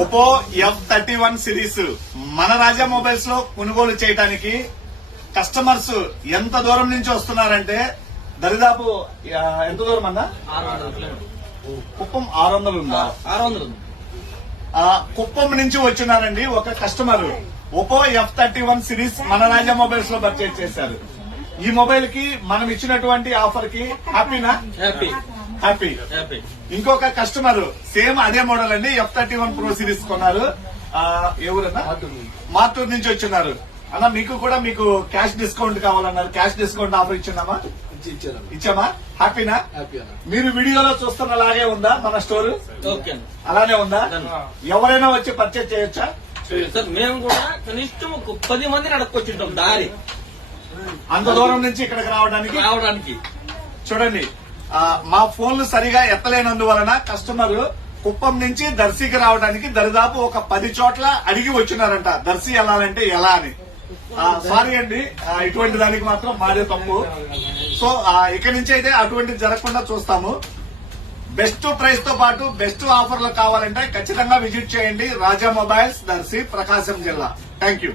Oppo F31 series మన రాజా mobiles లో కొనుగోలు చేయడానికి కస్టమర్స్ ఎంత దూరం నుంచి వస్తున్నారంటే దరిదాపు ఎంత దూరం అన్నా 600 కిలోమీటర్లు. కుప్పం 600 ఉందా? 600 ఉంది. కుప్పం నుంచి వచ్చినారండి ఒక కస్టమర్. ఒప్పో F31 సిరీస్ మన రాజా మొబైల్స్ లో పర్చేజ్ చేశారు. ఈ మొబైల్ కి మనం ఇచ్చినటువంటి ఆఫర్ కి హ్యాపీనా? Happy happy. హ్యాపీ. ఇంకొక కస్టమర్ సేమ్ అదే మోడల్ అండి F31 ప్రో సిరీస్ కొన్నారు. ఎవరన్నా మార్టూర్ నుంచి వచ్చినారు. అన్న మీకు కూడా మీకు క్యాష్ డిస్కౌంట్ కావాలన్నారు. క్యాష్ డిస్కౌంట్ ఆఫర్ ఇచ్చిందామా? ఇచ్చామా? హ్యాపీనా? మీరు వీడియోలో చూస్తున్న అలాగే ఉందా మన స్టోర్? ఓకే. అలానే ఉందా? ఎవరైనా వచ్చి పర్చేజ్ చేయొచ్చా? సార్ మేము కూడా కనిష్టం ఒక 10 మందిని అడగొచ్చుంటాం దారి అంత దూరం నుంచి ఇక్కడికి రావడానికి. చూడండి, మా ఫోన్లు సరిగా ఎత్తలేనందువలన కస్టమర్ కుప్పం నుంచి దర్శికి రావడానికి దరిదాపు ఒక 10 చోట్ల అడిగి వచ్చినారంట. దర్శి వెళ్ళాలంటే ఎలా అని. సారీ అండి, ఇటువంటి దానికి మాత్రం మాదే తప్పు. సో ఇక్కడి నుంచి అయితే అటువంటిది జరగకుండా చూస్తాము. బెస్ట్ ప్రైస్ తో పాటు బెస్ట్ ఆఫర్లు కావాలంటే ఖచ్చితంగా విజిట్ చేయండి రాజా మొబైల్స్, దర్శి, ప్రకాశం జిల్లా. Thank you.